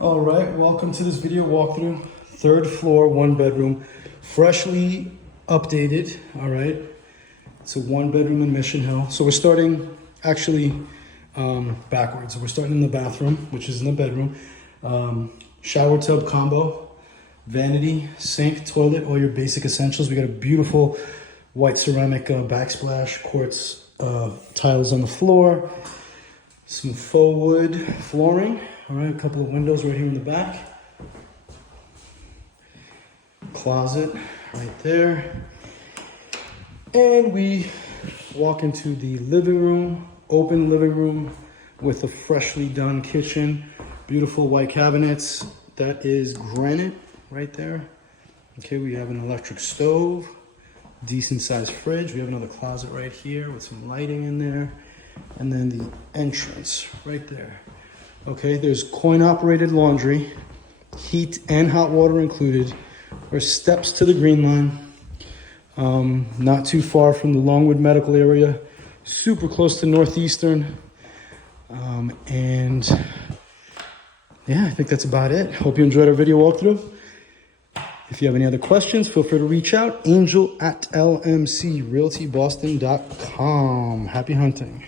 All right, welcome to this video walkthrough. Third floor, one bedroom, freshly updated. All right, it's a one bedroom in Mission Hill. So we're starting actually backwards. So we're starting in the bathroom, which is in the bedroom. Shower tub combo, vanity, sink, toilet, all your basic essentials. We got a beautiful white ceramic backsplash, quartz tiles on the floor, some faux wood flooring. All right, a couple of windows right here in the back. Closet right there. And we walk into the living room, open living room with a freshly done kitchen. Beautiful white cabinets. That is granite right there. Okay, we have an electric stove, decent sized fridge. We have another closet right here with some lighting in there. And then the entrance right there. Okay, there's coin operated laundry, heat and hot water included. There's steps to the green line, not too far from the Longwood Medical area, super close to Northeastern. And yeah, I think that's about it. Hope you enjoyed our video walkthrough. If you have any other questions, feel free to reach out. Angel@lmcrealtyboston.com. Happy hunting.